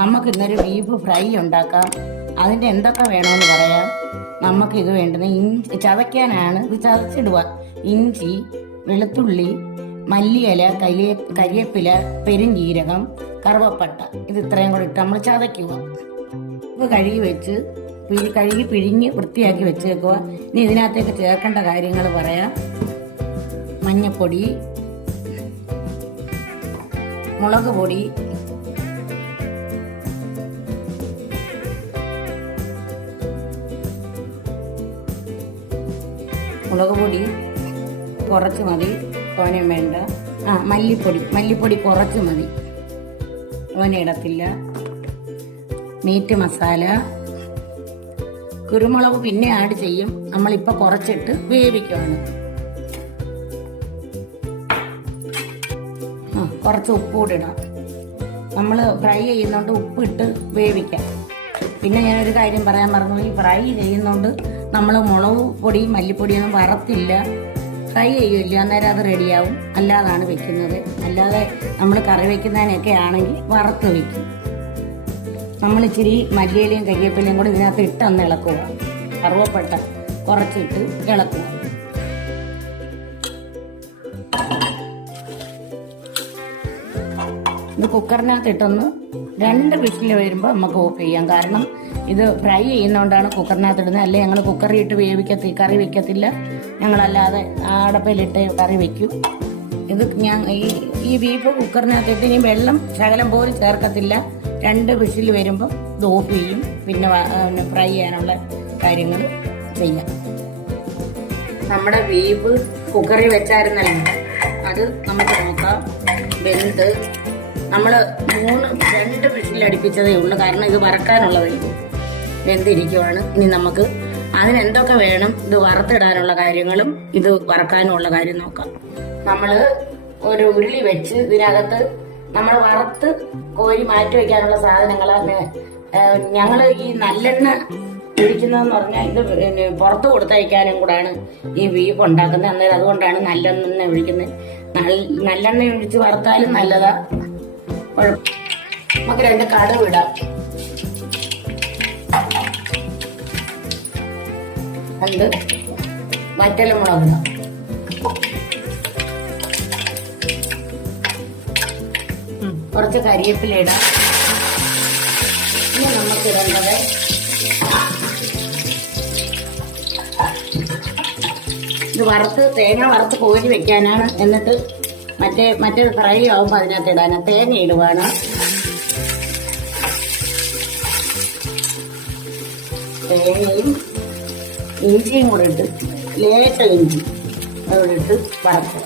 നമുക്ക് ഇന്നൊരു beef fry ഉണ്ടാക്കാം. അതിൻ്റെ എന്തൊക്കെ വേണമെന്ന് പറയാം. നമുക്ക് ഇത് വേണ്ടുന്ന ഇഞ്ചി ചതയ്ക്കാനാണ്. ഇത് ചതച്ചിടുക. ഇഞ്ചി, വെളുത്തുള്ളി, മല്ലിയില, കരിയേപ്പില, പെരുംജീരകം, കറുവപ്പട്ട, ഇത് ഇത്രയും കൂടെ ഇട്ട് നമ്മൾ ചതയ്ക്കുക. ഇത് കഴുകി വെച്ച് കഴുകി പിഴിഞ്ഞ് വൃത്തിയാക്കി വെച്ചേക്കുക. ഇനി ഇതിനകത്തേക്ക് ചേർക്കേണ്ട കാര്യങ്ങൾ പറയാം. മഞ്ഞപ്പൊടി, മുളക് പൊടി, കുറച്ച് മതി, തോനെയും വേണ്ട. മല്ലിപ്പൊടി കുറച്ച് മതി, തോനെ ഇടത്തില്ല. മീറ്റ് മസാല, കുരുമുളക് പിന്നെ ആഡ് ചെയ്യും. നമ്മളിപ്പോൾ കുറച്ചിട്ട് വേവിക്കുകയാണ്. കുറച്ച് ഉപ്പ് കൂടി ഇടാം. നമ്മൾ ഫ്രൈ ചെയ്യുന്നതുകൊണ്ട് ഉപ്പിട്ട് വേവിക്കാം. പിന്നെ ഞാനൊരു കാര്യം പറയാൻ മറന്നു, ഈ ഫ്രൈ ചെയ്യുന്നതുകൊണ്ട് നമ്മൾ മുളക് പൊടിയും മല്ലിപ്പൊടിയൊന്നും വറത്തില്ല, ഫ്രൈ ചെയ്യില്ല. അന്നേരം അത് റെഡിയാവും. അല്ലാതാണ് വെക്കുന്നത്. അല്ലാതെ നമ്മൾ കറി വെക്കുന്നതിനൊക്കെ ആണെങ്കിൽ വറുത്ത് വയ്ക്കും. നമ്മൾ ഇച്ചിരി മല്ലിയിലയും കരിവേപ്പിലയും കൂടി ഇതിനകത്ത് ഇട്ടൊന്ന് ഇളക്കുക. കറുവപ്പട്ട കുറച്ചിട്ട് ഇളക്കുക. ഇത് കുക്കറിനകത്ത് ഇട്ടൊന്ന് 2 വിസിൽ വരുമ്പോൾ നമുക്ക് ഓഫ് ചെയ്യാം. കാരണം ഇത് ഫ്രൈ ചെയ്യുന്നതുകൊണ്ടാണ് കുക്കറിനകത്ത് ഇടുന്നത്. അല്ലെങ്കിൽ ഞങ്ങൾ കുക്കറിൽ ഇട്ട് കറി വെക്കത്തില്ല. ഞങ്ങളല്ലാതെ അടപ്പിലിട്ട് കറി വെക്കും. ഇത് ഈ ബീഫ് കുക്കറിനകത്തിട്ട് ഇനി വെള്ളം ശകലം പോലും ചേർക്കത്തില്ല. 2 വിസിൽ വരുമ്പോൾ ഇത് ഓഫ് ചെയ്യും. പിന്നെ ഫ്രൈ ചെയ്യാനുള്ള കാര്യങ്ങൾ ചെയ്യാം. നമ്മുടെ ബീഫ് കുക്കറിൽ വെച്ചായിരുന്നല്ലോ, അത് നമുക്ക് നോക്കാം. വെന്ത് നമ്മൾ 2 വിസിൽ അടുപ്പിച്ചതേ ഉള്ളൂ. കാരണം ഇത് വറക്കാനുള്ളതായിരിക്കും. വെന്തിരിക്കുവാണ്. ഇനി നമുക്ക് അതിനെന്തൊക്കെ വേണം, ഇത് വറുത്തിടാനുള്ള കാര്യങ്ങളും ഇത് വറക്കാനുമുള്ള കാര്യം നോക്കാം. നമ്മൾ ഒരു ഉരുളി വെച്ച് ഇതിനകത്ത് നമ്മൾ വറുത്ത് കോരി മാറ്റി വയ്ക്കാനുള്ള സാധനങ്ങളാണ്. ഞങ്ങൾ ഈ നല്ലെണ്ണ ഒഴിക്കുന്നതെന്ന് പറഞ്ഞാൽ ഇത് പുറത്ത് കൊടുത്തയക്കാനും കൂടാണ് ഈ ബീഫ് ഉണ്ടാക്കുന്നത്. അന്നേരം അതുകൊണ്ടാണ് നല്ലെണ്ണ ഒഴിക്കുന്നത്. നല്ലെണ്ണ ഒഴിച്ച് വറുത്താലും നല്ലതാ. നമുക്ക് 2 കടുക് ഇടാം. 2 വറ്റൽമുളക് ഇടാം. കുറച്ച് കരിവേപ്പില ഇടാം. ഇനി നമുക്ക് ഇടേണ്ടത് ഇത് തേങ്ങ വറുത്ത് കോരി വെക്കാനാണ്. എന്നിട്ട് മറ്റേ ഫ്രൈ ആവുമ്പോൾ അതിനകത്ത് ഇടാനാണ്. തേങ്ങ ഇടുവാണ്. തേങ്ങയും ഇഞ്ചിയും കൂടെ ഇട്ട് ലേശ ഇഞ്ചി അതോടെ ഇട്ട് വറുത്ത്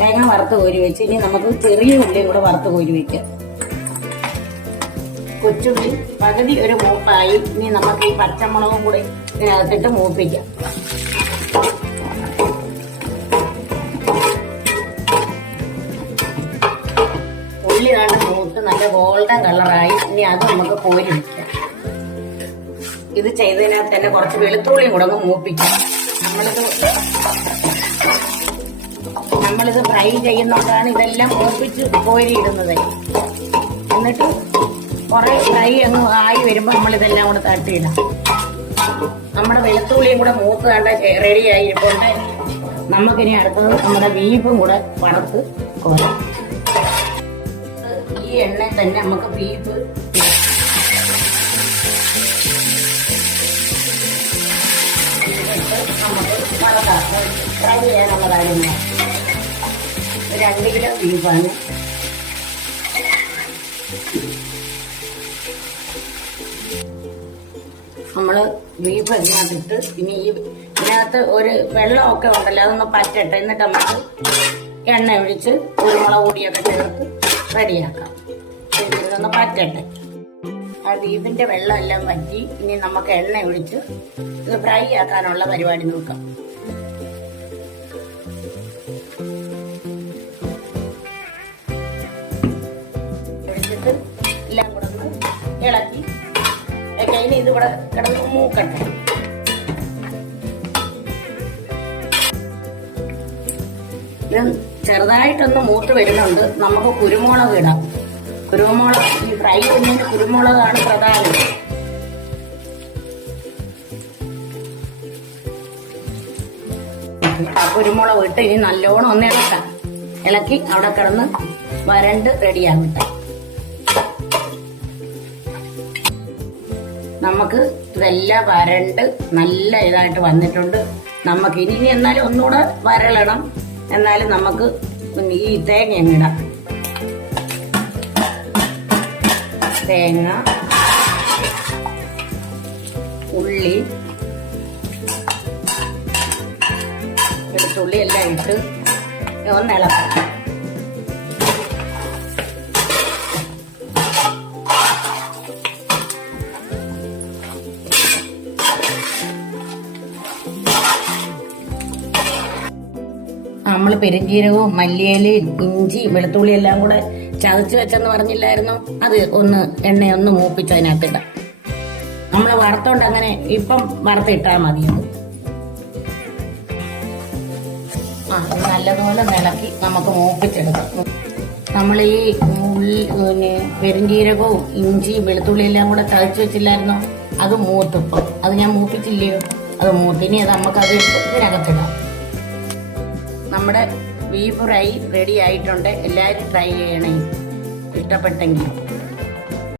തേങ്ങ വറുത്ത് കോരി വെച്ച് ഇനി നമുക്ക് ചെറിയ ഉള്ളിയും കൂടെ വറുത്ത് കോരി വയ്ക്കാം. കൊച്ചുള്ളി പകുതി ഒരു മൂപ്പായി. ഇനി നമുക്ക് ഈ പച്ചമുളകും കൂടി ഇതിനകത്തിട്ട് മൂപ്പിക്കാം. ഉള്ളി കണ്ട് മൂത്ത് നല്ല ഗോൾഡൻ കളറായി. ഇനി അത് നമുക്ക് കോരി വയ്ക്കാം. ഇത് ചെയ്തതിനകത്ത് തന്നെ കുറച്ച് വെളുത്തുള്ളിയും കൂടെ ഒന്ന് മൂപ്പിക്കാം. നമ്മളിത് ഫ്രൈ ചെയ്യുന്നതുകൊണ്ടാണ് ഇതെല്ലാം മൂപ്പിച്ച് കോരിയിടുന്നത്. എന്നിട്ട് കുറെ ഫ്രൈ അങ്ങ് ആയി വരുമ്പോൾ നമ്മളിതെല്ലാം കൂടെ തട്ടിയിടാം. നമ്മുടെ വെളുത്തുള്ളിയും കൂടെ മൂത്ത് കണ്ട റെഡി ആയിരിക്കൊണ്ട് നമുക്കിനി അടുത്തത് നമ്മുടെ ബീഫും കൂടെ വറുത്ത് കോരാം. ഈ എണ്ണയിൽ തന്നെ നമുക്ക് ബീഫ് നമുക്ക് വറക്കാം. ഫ്രൈ ചെയ്യാനുള്ള കാര്യങ്ങളാണ്. 2 കിലോ ബീഫാണ്. നമ്മൾ ബീഫ് ഇതിനകത്തിട്ട് ഇനി ഇതിനകത്ത് ഒരു വെള്ളമൊക്കെ ഉണ്ടല്ലോ, അതൊന്ന് പറ്റട്ടെ. എന്നിട്ട് നമുക്ക് എണ്ണ ഒഴിച്ച് കുരുമുളക് പൊടിയൊക്കെ ചേർത്ത് റെഡിയാക്കാം. ഇതൊന്ന് പറ്റട്ടെ. ആ ബീഫിന്റെ വെള്ളം എല്ലാം വറ്റി. ഇനി നമുക്ക് എണ്ണ ഒഴിച്ച് ഇത് ഫ്രൈ ആക്കാനുള്ള പരിപാടി നോക്കാം. ഒഴിച്ചിട്ട് എല്ലാം കൂടെ ഒന്ന് ഇളക്കി ഇനി ഇത് ഇവിടെ കിടന്ന് മൂക്കട്ടെ. ഇത് ചെറുതായിട്ടൊന്ന് മൂത്ത് വരുന്നുണ്ട്. നമുക്ക് കുരുമുളക് ഇടാം. കുരുമുളക് ഈ ഫ്രൈ ചെയ്യുന്നതിന് കുരുമുളകാണ് പ്രധാനം. കുരുമുളക് ഇട്ട് ഇനി നല്ലോണം ഒന്ന് ഇളക്കാം. ഇളക്കി അവിടെ കിടന്ന് വരണ്ട് റെഡിയാകട്ടെ. നമുക്ക് ഇതെല്ലാം വരണ്ട് നല്ല ഇതായിട്ട് വന്നിട്ടുണ്ട്. നമുക്ക് ഇനി എന്നാലും ഒന്നുകൂടെ വരളണം. എന്നാലും നമുക്ക് ഈ തേങ്ങ ഇടാം. തേങ്ങ, ഉള്ളി, വെളുത്തുള്ളി എല്ലാം ഇട്ട് ഒന്ന് ഇളക്കാം. നമ്മൾ പെരുംജീരകവും മല്ലിയിലയും ഇഞ്ചി വെളുത്തുള്ളി എല്ലാം കൂടെ ചതച്ച് വെച്ചെന്ന് പറഞ്ഞില്ലായിരുന്നു? അത് ഒന്ന് എണ്ണയൊന്ന് മൂപ്പിച്ച് അതിനകത്തിടാം. നമ്മൾ വറുത്തോണ്ട് അങ്ങനെ ഇപ്പം വറുത്തിട്ടാൽ മതിയത്. നല്ലതുപോലെ ഇളക്കി നമുക്ക് മൂപ്പിച്ചെടുക്കാം. നമ്മൾ ഈ പെരുംജീരകവും ഇഞ്ചിയും വെളുത്തുള്ളി എല്ലാം കൂടെ ചതച്ച് വെച്ചില്ലായിരുന്നോ? അത് മൂത്തിപ്പം. അത് ഞാൻ മൂപ്പിച്ചില്ലയോ? അത് മൂത്തിനി അത് നമുക്കത് ഇതിനകത്തിടാം. നമ്മുടെ ബീഫ് ഫ്രൈ റെഡി ആയിട്ടുണ്ട്. എല്ലാവരും ട്രൈ ചെയ്യണേ ഇഷ്ടപ്പെട്ടെങ്കിൽ.